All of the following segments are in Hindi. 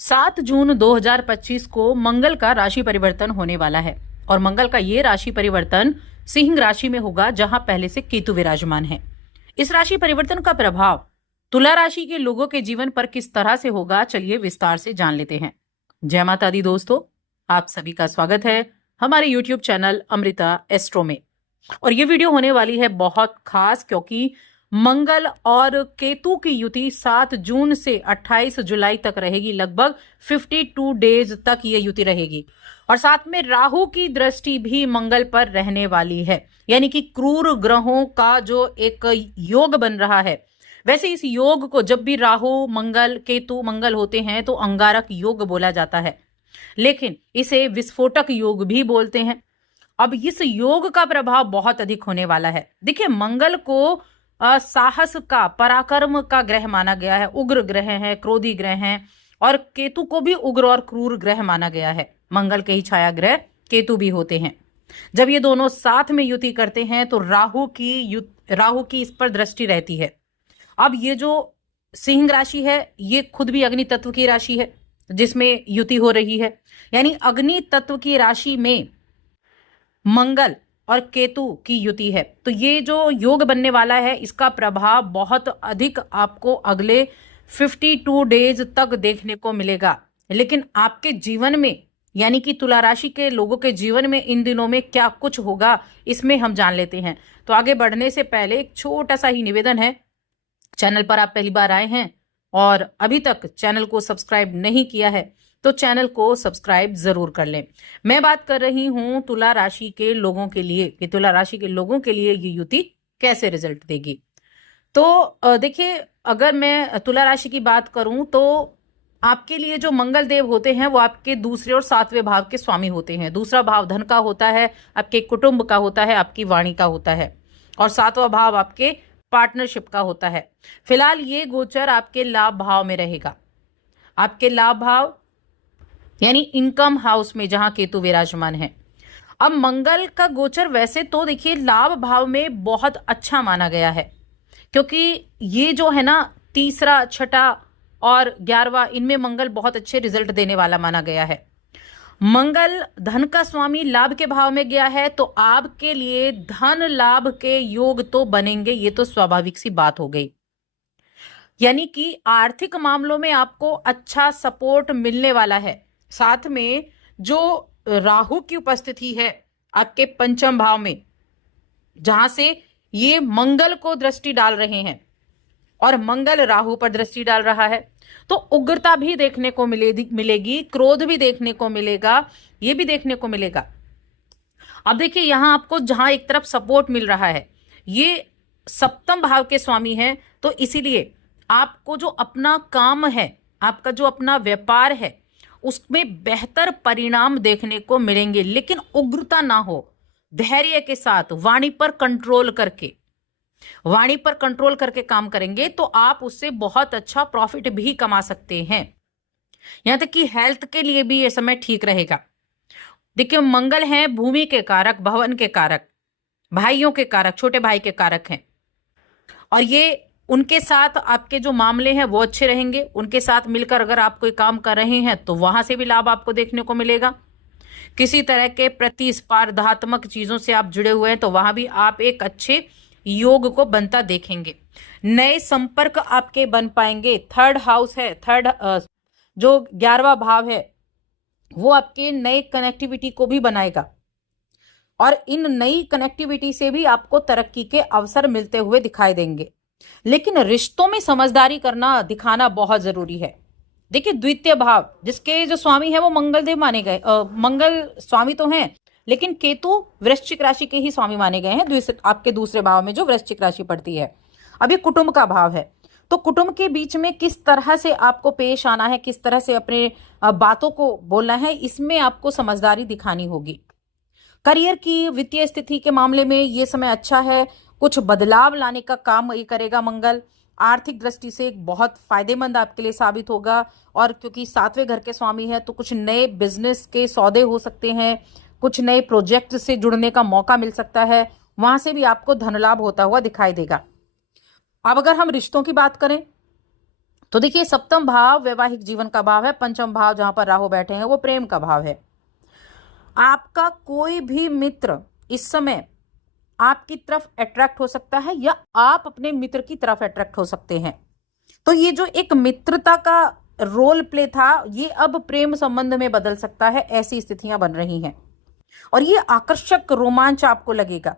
7 जून 2025 को मंगल का राशि परिवर्तन होने वाला है और मंगल का ये राशि परिवर्तन सिंह राशि में होगा, जहां पहले से केतु विराजमान है। इस राशि परिवर्तन का प्रभाव तुला राशि के लोगों के जीवन पर किस तरह से होगा, चलिए विस्तार से जान लेते हैं। जय माता दी दोस्तों, आप सभी का स्वागत है हमारे यूट्यूब चैनल अमृता एस्ट्रो में। और ये वीडियो होने वाली है बहुत खास, क्योंकि मंगल और केतु की युति 7 जून से 28 जुलाई तक रहेगी। लगभग 52 डेज तक ये युति रहेगी और साथ में राहु की दृष्टि भी मंगल पर रहने वाली है। यानी कि क्रूर ग्रहों का जो एक योग बन रहा है, वैसे इस योग को जब भी राहु मंगल केतु मंगल होते हैं तो अंगारक योग बोला जाता है, लेकिन इसे विस्फोटक योग भी बोलते हैं। अब इस योग का प्रभाव बहुत अधिक होने वाला है। देखिए, मंगल को साहस का, पराक्रम का ग्रह माना गया है, उग्र ग्रह है, क्रोधी ग्रह है, और केतु को भी उग्र और क्रूर ग्रह माना गया है। मंगल के ही छाया ग्रह केतु भी होते हैं। जब ये दोनों साथ में युति करते हैं तो राहु की इस पर दृष्टि रहती है। अब ये जो सिंह राशि है, ये खुद भी अग्नि तत्व की राशि है जिसमें युति हो रही है। यानी अग्नि तत्व की राशि में मंगल और केतु की युति है, तो ये जो योग बनने वाला है इसका प्रभाव बहुत अधिक आपको अगले 52 डेज तक देखने को मिलेगा। लेकिन आपके जीवन में, यानी कि तुला राशि के लोगों के जीवन में इन दिनों में क्या कुछ होगा, इसमें हम जान लेते हैं। तो आगे बढ़ने से पहले एक छोटा सा ही निवेदन है, चैनल पर आप पहली बार आए हैं और अभी तक चैनल को सब्सक्राइब नहीं किया है तो चैनल को सब्सक्राइब जरूर कर लें। मैं बात कर रही हूं तुला राशि के लोगों के लिए कि तुला राशि के लोगों के लिए ये युति कैसे रिजल्ट देगी। तो देखिए, अगर मैं तुला राशि की बात करूं तो आपके लिए जो मंगल देव होते हैं वो आपके दूसरे और 7वें भाव के स्वामी होते हैं। दूसरा भाव धन का होता है, आपके कुटुंब का होता है, आपकी वाणी का होता है, और 7वां भाव आपके पार्टनरशिप का होता है। फिलहाल ये गोचर आपके लाभ भाव में रहेगा। आपके लाभ भाव यानी इनकम हाउस में, जहां केतु विराजमान है। अब मंगल का गोचर वैसे तो देखिए लाभ भाव में बहुत अच्छा माना गया है, क्योंकि ये जो है ना, तीसरा, छठा और 11वां, इनमें मंगल बहुत अच्छे रिजल्ट देने वाला माना गया है। मंगल धन का स्वामी लाभ के भाव में गया है, तो आपके लिए धन लाभ के योग तो बनेंगे, ये तो स्वाभाविक सी बात हो गई। यानी कि आर्थिक मामलों में आपको अच्छा सपोर्ट मिलने वाला है। साथ में जो राहु की उपस्थिति है आपके पंचम भाव में, जहां से ये मंगल को दृष्टि डाल रहे हैं और मंगल राहु पर दृष्टि डाल रहा है, तो उग्रता भी देखने को मिलेगी, क्रोध भी देखने को मिलेगा, ये भी देखने को मिलेगा। अब देखिए, यहां आपको जहां एक तरफ सपोर्ट मिल रहा है, ये सप्तम भाव के स्वामी हैं, तो इसीलिए आपको जो अपना काम है, आपका जो अपना व्यापार है, उसमें बेहतर परिणाम देखने को मिलेंगे। लेकिन उग्रता ना हो, धैर्य के साथ वाणी पर कंट्रोल करके काम करेंगे तो आप उससे बहुत अच्छा प्रॉफिट भी कमा सकते हैं। यहां तक कि हेल्थ के लिए भी यह समय ठीक रहेगा। देखिए, मंगल है भूमि के कारक, भवन के कारक, भाइयों के कारक, छोटे भाई के कारक हैं, और ये उनके साथ आपके जो मामले हैं वो अच्छे रहेंगे। उनके साथ मिलकर अगर आप कोई काम कर रहे हैं तो वहां से भी लाभ आपको देखने को मिलेगा। किसी तरह के प्रतिस्पर्धात्मक चीजों से आप जुड़े हुए हैं तो वहां भी आप एक अच्छे योग को बनता देखेंगे। नए संपर्क आपके बन पाएंगे। थर्ड हाउस है, जो 11वां भाव है, वो आपके नए कनेक्टिविटी को भी बनाएगा, और इन नई कनेक्टिविटी से भी आपको तरक्की के अवसर मिलते हुए दिखाई देंगे। लेकिन रिश्तों में समझदारी करना, दिखाना बहुत जरूरी है। देखिए, द्वितीय भाव जिसके जो स्वामी है वो मंगल देव माने गए, मंगल स्वामी तो हैं, लेकिन केतु वृश्चिक राशि के ही स्वामी माने गए हैं, आपके दूसरे भाव में जो वृश्चिक राशि पड़ती है। अब ये कुटुंब का भाव है, तो कुटुंब के बीच में किस तरह से आपको पेश आना है, किस तरह से अपने बातों को बोलना है, इसमें आपको समझदारी दिखानी होगी। करियर की, वित्तीय स्थिति के मामले में ये समय अच्छा है। कुछ बदलाव लाने का काम ये करेगा मंगल। आर्थिक दृष्टि से एक बहुत फायदेमंद आपके लिए साबित होगा, और क्योंकि 7वें घर के स्वामी है तो कुछ नए बिजनेस के सौदे हो सकते हैं, कुछ नए प्रोजेक्ट से जुड़ने का मौका मिल सकता है, वहां से भी आपको धन लाभ होता हुआ दिखाई देगा। अब अगर हम रिश्तों की बात करें तो देखिए, सप्तम भाव वैवाहिक जीवन का भाव है, पंचम भाव जहां पर राहु बैठे हैं वो प्रेम का भाव है। आपका कोई भी मित्र इस समय आपकी तरफ अट्रैक्ट हो सकता है या आप अपने मित्र की तरफ अट्रैक्ट हो सकते हैं। तो ये जो एक मित्रता का रोल प्ले था, ये अब प्रेम संबंध में बदल सकता है, ऐसी स्थितियां बन रही हैं और ये आकर्षक रोमांच आपको लगेगा।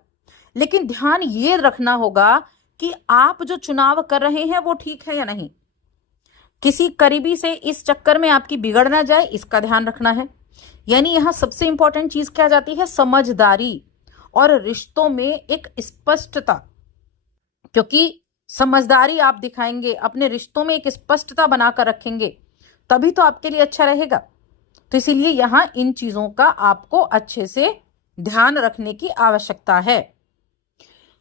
लेकिन ध्यान ये रखना होगा कि आप जो चुनाव कर रहे हैं वो ठीक है या नहीं। किसी करीबी से इस चक्कर में आपकी बिगड़ ना जाए, इसका ध्यान रखना है। यानी यहां सबसे इंपॉर्टेंट चीज क्या जाती है, समझदारी और रिश्तों में एक स्पष्टता। क्योंकि समझदारी आप दिखाएंगे, अपने रिश्तों में एक स्पष्टता बनाकर रखेंगे, तभी तो आपके लिए अच्छा रहेगा। तो इसीलिए यहां इन चीजों का आपको अच्छे से ध्यान रखने की आवश्यकता है।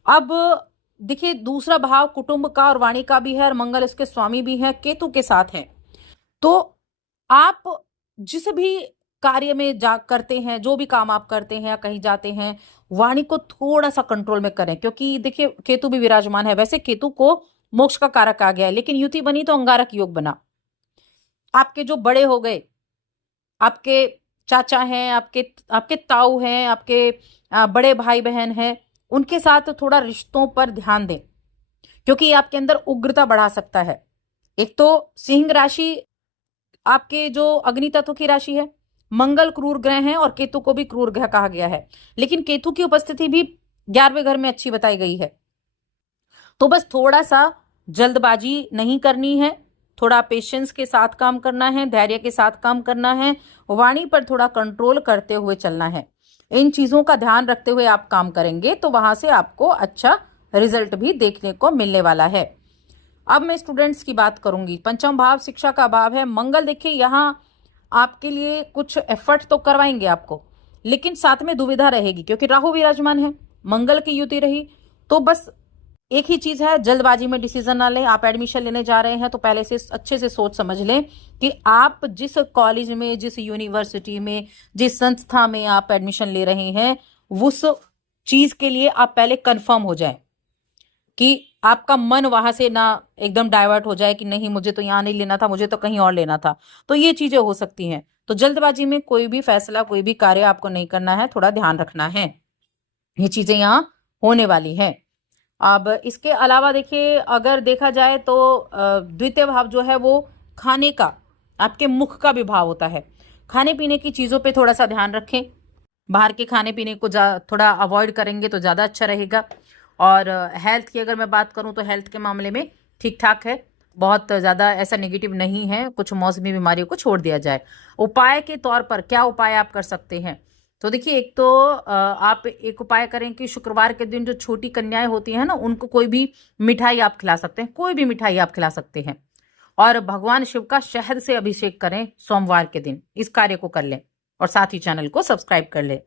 अब देखिए, दूसरा भाव कुटुंब का और वाणी का भी है और मंगल इसके स्वामी भी है, केतु के साथ है। तो आप जिस भी कार्य में जा करते हैं, जो भी काम आप करते हैं या कहीं जाते हैं, वाणी को थोड़ा सा कंट्रोल में करें। क्योंकि देखिए, केतु भी विराजमान है। वैसे केतु को मोक्ष का कारक आ गया है, लेकिन युति बनी तो अंगारक योग बना। आपके जो बड़े हो गए, आपके चाचा हैं, आपके आपके ताऊ हैं, आपके बड़े भाई बहन हैं, उनके साथ थोड़ा रिश्तों पर ध्यान दें, क्योंकि ये आपके अंदर उग्रता बढ़ा सकता है। एक तो सिंह राशि आपके जो अग्नि तत्व की राशि है, मंगल क्रूर ग्रह है और केतु को भी क्रूर ग्रह कहा गया है, लेकिन केतु की उपस्थिति भी 11वें घर में अच्छी बताई गई है। तो बस थोड़ा सा जल्दबाजी नहीं करनी है, थोड़ा पेशेंस के साथ काम करना है, धैर्य के साथ काम करना है, वाणी पर थोड़ा कंट्रोल करते हुए चलना है। इन चीजों का ध्यान रखते हुए आप काम करेंगे तो वहां से आपको अच्छा रिजल्ट भी देखने को मिलने वाला है। अब मैं स्टूडेंट्स की बात करूंगी। पंचम भाव शिक्षा का भाव है। मंगल देखिए, यहाँ आपके लिए कुछ एफर्ट तो करवाएंगे आपको, लेकिन साथ में दुविधा रहेगी, क्योंकि राहु विराजमान है, मंगल की युति रही। तो बस एक ही चीज है, जल्दबाजी में डिसीजन ना लें। आप एडमिशन लेने जा रहे हैं तो पहले से अच्छे से सोच समझ लें कि आप जिस कॉलेज में, जिस यूनिवर्सिटी में, जिस संस्था में आप एडमिशन ले रहे हैं, उस चीज के लिए आप पहले कंफर्म हो जाएं कि आपका मन वहां से ना एकदम डाइवर्ट हो जाए कि नहीं, मुझे तो यहाँ नहीं लेना था, मुझे तो कहीं और लेना था। तो ये चीजें हो सकती हैं। तो जल्दबाजी में कोई भी फैसला, कोई भी कार्य आपको नहीं करना है, थोड़ा ध्यान रखना है। ये चीजें यहाँ होने वाली हैं। अब इसके अलावा देखिए, अगर देखा जाए तो द्वितीय भाव जो है वो खाने का, आपके मुख का भी भाव होता है। खाने पीने की चीजों पे थोड़ा सा ध्यान रखें। बाहर के खाने पीने को थोड़ा अवॉइड करेंगे तो ज़्यादा अच्छा रहेगा। और हेल्थ की अगर मैं बात करूं तो हेल्थ के मामले में ठीक ठाक है, बहुत ज़्यादा ऐसा नेगेटिव नहीं है। कुछ मौसमी बीमारियों को छोड़ दिया जाए। उपाय के तौर पर क्या उपाय आप कर सकते हैं, तो देखिए, एक तो आप एक उपाय करें कि शुक्रवार के दिन जो छोटी कन्याएं होती हैं ना, उनको कोई भी मिठाई आप खिला सकते हैं, कोई भी मिठाई आप खिला सकते हैं। और भगवान शिव का शहद से अभिषेक करें सोमवार के दिन। इस कार्य को कर लें और साथ ही चैनल को सब्सक्राइब कर लें।